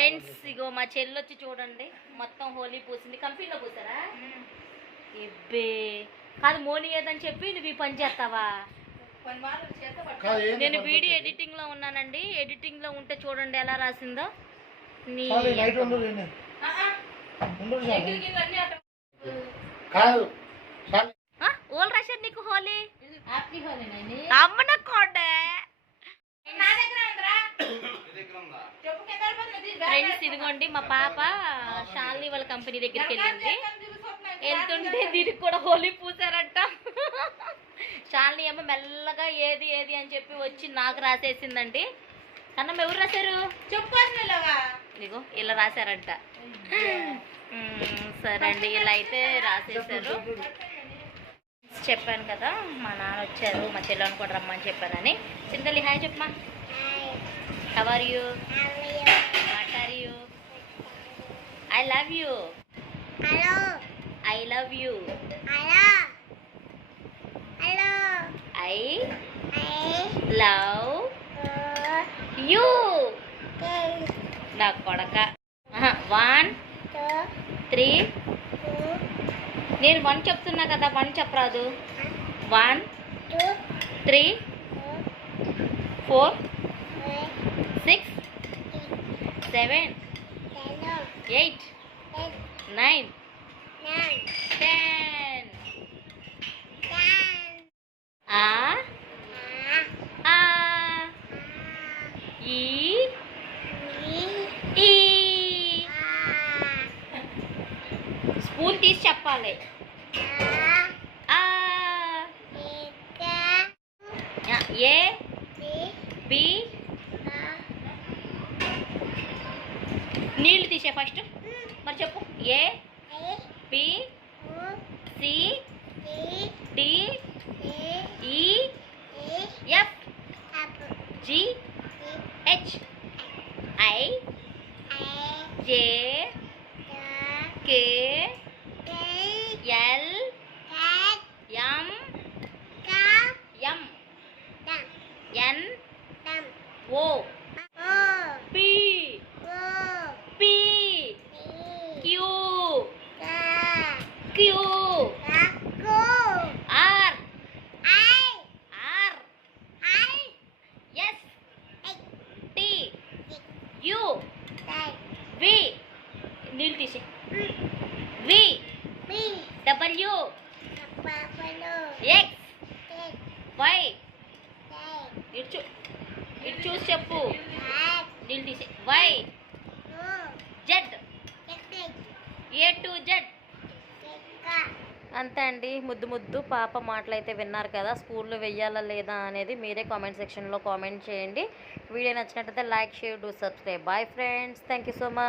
Friends ఇగో మా చెల్లి వచ్చి చూడండి మొత్తం హోలీ పూసింది. కంపెనీలో పూసారా? ఎబ్బే కాదు మోని ఏదని చెప్పి నువ్వు ఈ పని చేస్తావా? నేను వీడియో ఎడిటింగ్ లో ఉన్నానండి. ఎడిటింగ్ లో ఉంటే చూడండి ఎలా రాసిందో. ఓల్ రాశారు నీకు హోలీ. అమ్మన కోడే ఫ్రెండ్స్ ఇదిగోండి మా పాప షాలిని వాళ్ళ కంపెనీ దగ్గరికి వెళ్ళింది. వెళ్తుంటే దీనికి కూడా హోలీ పూసారంట. షాలిని ఏమో మెల్లగా ఏది ఏది అని చెప్పి వచ్చి నాకు రాసేసిందండి. కన్నమ్మ ఎవరు రాశారు చెప్పు. ఇదిగో ఇలా రాశారంట. సరే అండి ఇలా అయితే రాసేసారు. చెప్పాను కదా మా నాన్న వచ్చారు, మా చెల్లెని కూడా రమ్మని చెప్పానని. చింతలి హాయ్ చెప్పమా. How are you? What are you? I love you. I love you. I love you. నా కొడక 1 3 నేను 1 చెప్తున్నా కదా 1 చెప్పరాదు. 1 3 4 6 7 8 9 10. ఆ ఆ ఈ ఈ స్పూన్ తీసి చెప్పాలి. ఆ ఏ బి నీళ్ళు తీసే ఫస్ట్ మరి చెప్పు. A B C D E F G H I J K L M N O P P Q Q R R S T U V నీళ్ళు తీసే వి డబ్ల్యూ ఎక్స్ వై ఇటు చూసి చెప్పు. నీళ్ళు తీసే Y Z A to Z. అంతే అండి. ముద్దు ముద్దు పాప మాటలైతే విన్నారు కదా. స్కూల్లో వెయ్యాలా లేదా అనేది మీరే కామెంట్ సెక్షన్లో కామెంట్ చేయండి. వీడియో నచ్చినట్టయితే like share do subscribe. Bye friends. Thank you so much.